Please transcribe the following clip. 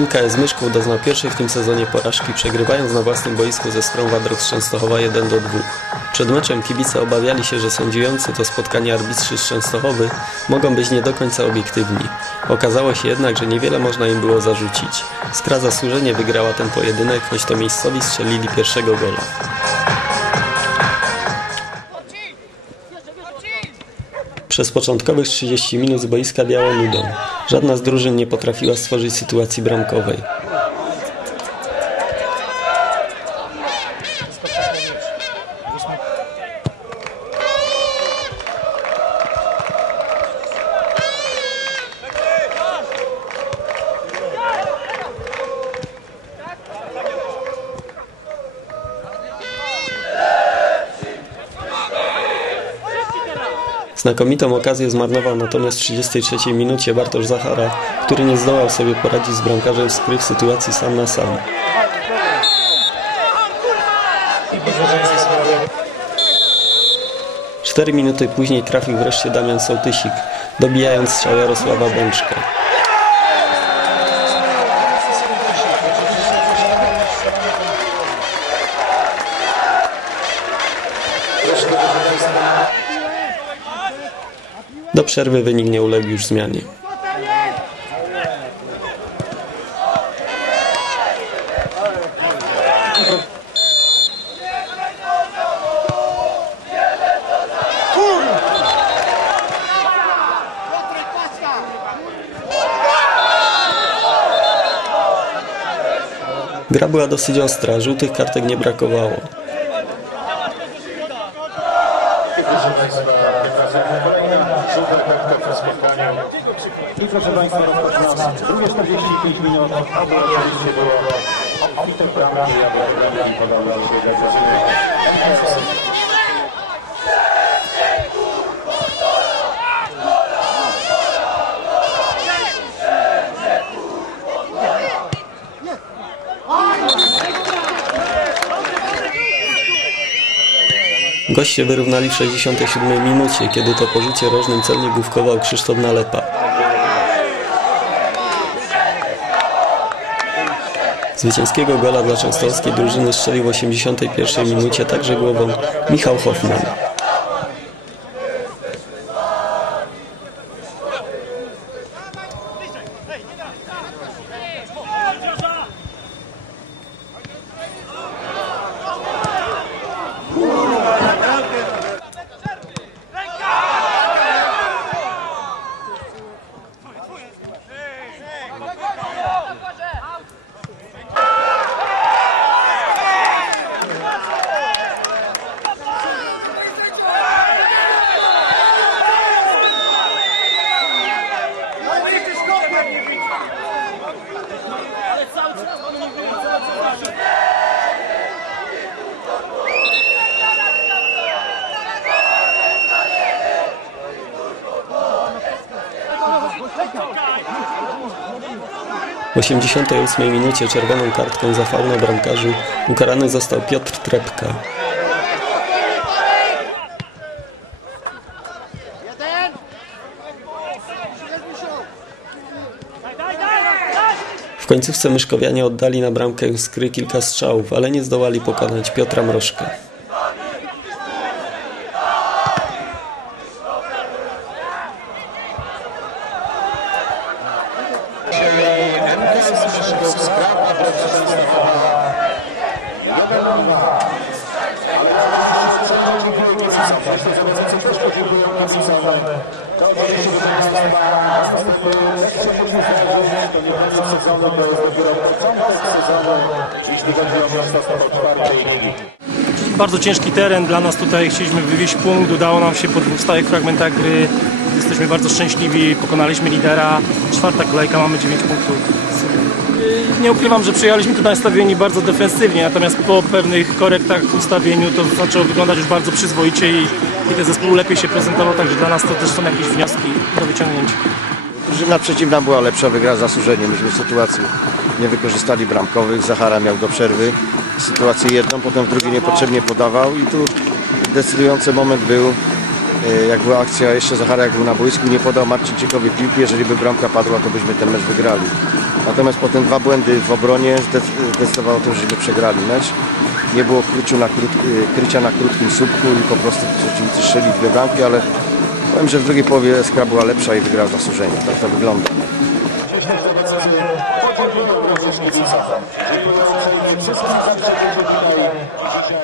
MKS Myszków doznał pierwszej w tym sezonie porażki, przegrywając na własnym boisku ze Strą Wadrów z Częstochowa 1 do 2. Przed meczem kibice obawiali się, że sędziujący to spotkanie arbitrzy z Częstochowy mogą być nie do końca obiektywni. Okazało się jednak, że niewiele można im było zarzucić. Skra zasłużenie wygrała ten pojedynek, choć to miejscowi strzelili pierwszego gola. Przez początkowych 30 minut z boiska biało nudą. Żadna z drużyn nie potrafiła stworzyć sytuacji bramkowej. Znakomitą okazję zmarnował natomiast w 33 minucie Bartosz Zachara, który nie zdołał sobie poradzić z bramkarzem skrych sytuacji sam na sam. Cztery minuty później trafił wreszcie Damian Sołtysik, dobijając strzał Jarosława Bączka. Do przerwy wynik nie uległ już zmianie. Gra była dosyć ostra, żółtych kartek nie brakowało. I proszę Państwa, rozpoczynamy drugie 45 minut. Oby oczywiście było obfite bramki, aby bramki podał do siebie drużyny. Goście wyrównali w 67 minucie, kiedy to po rzucie rożnym celnie główkował Krzysztof Nalepa. Zwycięskiego gola dla częstochowskiej drużyny strzelił w 81 minucie także głową Michał Hoffman. W 88 minucie czerwoną kartką za faul na bramkarzu ukarany został Piotr Trepka. W końcówce Myszkowianie oddali na bramkę skry kilka strzałów, ale nie zdołali pokonać Piotra Mrożka. Bardzo ciężki teren dla nas tutaj, chcieliśmy wywieźć punkt, udało nam się po dwóch stałych fragmentach gry. Jesteśmy bardzo szczęśliwi, pokonaliśmy lidera, czwarta kolejka, mamy 9 punktów. Nie ukrywam, że przyjechaliśmy tu nastawieni bardzo defensywnie, natomiast po pewnych korektach w ustawieniu to zaczęło wyglądać już bardzo przyzwoicie i, i ten zespół lepiej się prezentował, także dla nas to też są jakieś wnioski do wyciągnięcia. Drużyna przeciwna była lepsza, wygrała zasłużenie. Myśmy sytuacji nie wykorzystali bramkowych. Zachara miał do przerwy sytuację jedną, potem w drugiej niepotrzebnie podawał i tu decydujący moment był, e, jak była akcja jeszcze Zachara, jak był na boisku, nie podał Marcinciekowi piłki. Jeżeli by bramka padła, to byśmy ten mecz wygrali. Natomiast potem dwa błędy w obronie zdec- zdecydowało o tym, żeśmy przegrali mecz. Nie było na krót, y, krycia na krótkim słupku i po prostu przeciwnicy strzeli dwie bramki, ale powiem, że w drugiej połowie Skra była lepsza i wygrała zasłużenie. Tak to wygląda. Dziękuję